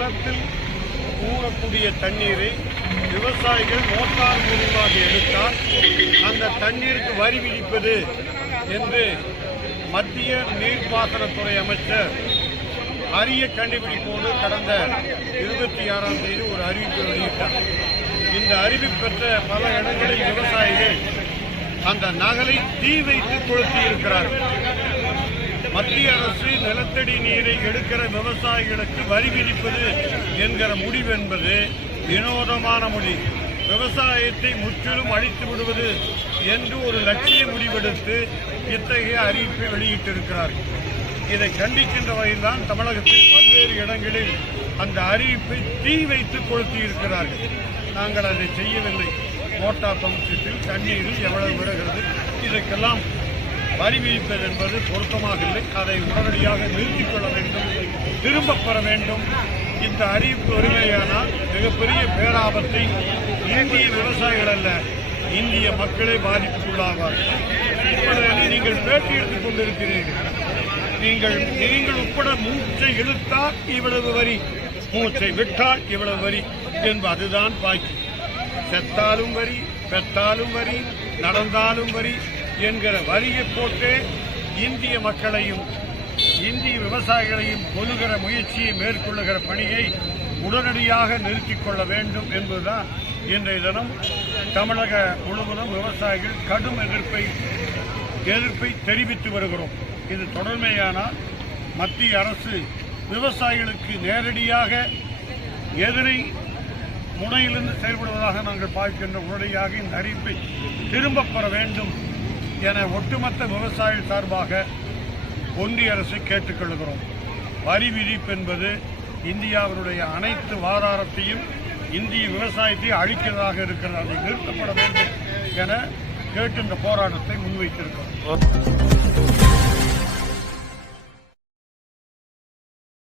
நிலத்தில் ஊறக்கூடிய தண்ணீரை விவசாயிகள் மோட்டார் மூலமாக எடுத்தால் அந்த தண்ணீருக்கு வரி விதிப்பது என்று மத்திய நீர்ப்பாசனத்துறை அமைச்சர் அரிய கண்டுபிடிப்போடு கடந்த 26ஆம் தேதி ஒரு அறிவிப்பு வெளியிட்டார். இந்த அறிவிப்பு பெற்ற பல இடங்களில் விவசாயிகள் அந்த நகலை தீ வைத்து கொளுத்தி இருக்கிறார்கள். மத்திய அரசு நிலத்தடி நீரை எடுக்கிற விவசாயிகளுக்கு வரி விதிப்பது என்கிற முடிவு என்பது வினோதமான முடிவு. விவசாயத்தை முற்றிலும் அழித்து விடுவது என்று ஒரு லட்சிய முடிவெடுத்து இத்தகைய அறிவிப்பை வெளியிட்டிருக்கிறார்கள். இதை கண்டிக்கின்ற வகையில்தான் தமிழகத்தில் பல்வேறு இடங்களில் அந்த அறிவிப்பை தீ வைத்து கொளுத்தி இருக்கிறார்கள். நாங்கள் அதை செய்யவில்லை. மோட்டார் பம்ப் செட்டில் தண்ணீரில் எவ்வளவு விடுகிறது, இதற்கெல்லாம் வரி விதிப்பது என்பது பொருத்தமாக இல்லை. அதை உடனடியாக நிறுத்திக் கொள்ள வேண்டும், திரும்பப் பெற வேண்டும். இந்த அறிவிப்பு வறுமையானால் மிகப்பெரிய பேராபத்தை இந்திய விவசாயிகள் அல்ல, இந்திய மக்களே பாதிப்புக்குள்ளாவார்கள். இப்பொழுது நீங்கள் பேட்டி எடுத்துக் கொண்டிருக்கிறீர்கள். நீங்கள் உட்பட மூச்சை இழுத்தால் இவ்வளவு வரி, மூச்சை விட்டால் இவ்வளவு வரி என்பது அதுதான் பாக்கி. செத்தாலும் வரி, பெற்றாலும் வரி, நடந்தாலும் வரி என்கிற வரியை போட்டு இந்திய மக்களையும் இந்திய விவசாயிகளையும் கொல்லுகிற முயற்சியை மேற்கொள்ளுகிற பணியை உடனடியாக நிறுத்திக் கொள்ள வேண்டும் என்பதுதான் இன்றைய தினம் தமிழக முழுவதும் விவசாயிகள் கடும் எதிர்ப்பை தெரிவித்து வருகிறோம். இது தொடர்மையானால் மத்திய அரசு விவசாயிகளுக்கு நேரடியாக எதிரை முனையிலிருந்து செயல்படுவதாக நாங்கள் பார்க்கின்ற உடனடியாக இந்த அறிவிப்பை திரும்பப் பெற வேண்டும் என ஒட்டுமொத்த விவசாயிகள் சார்பாக ஒன்றிய அரசை கேட்டுக்கொள்கிறோம். வரி விதிப்பு என்பது இந்தியாவினுடைய அனைத்து வாதாரத்தையும் இந்திய விவசாயத்தை அழிக்கிறதாக இருக்கிறது. அதை நிறுத்தப்பட வேண்டும் என கேட்டு இந்த போராட்டத்தை முன்வைத்திருக்கிறோம்.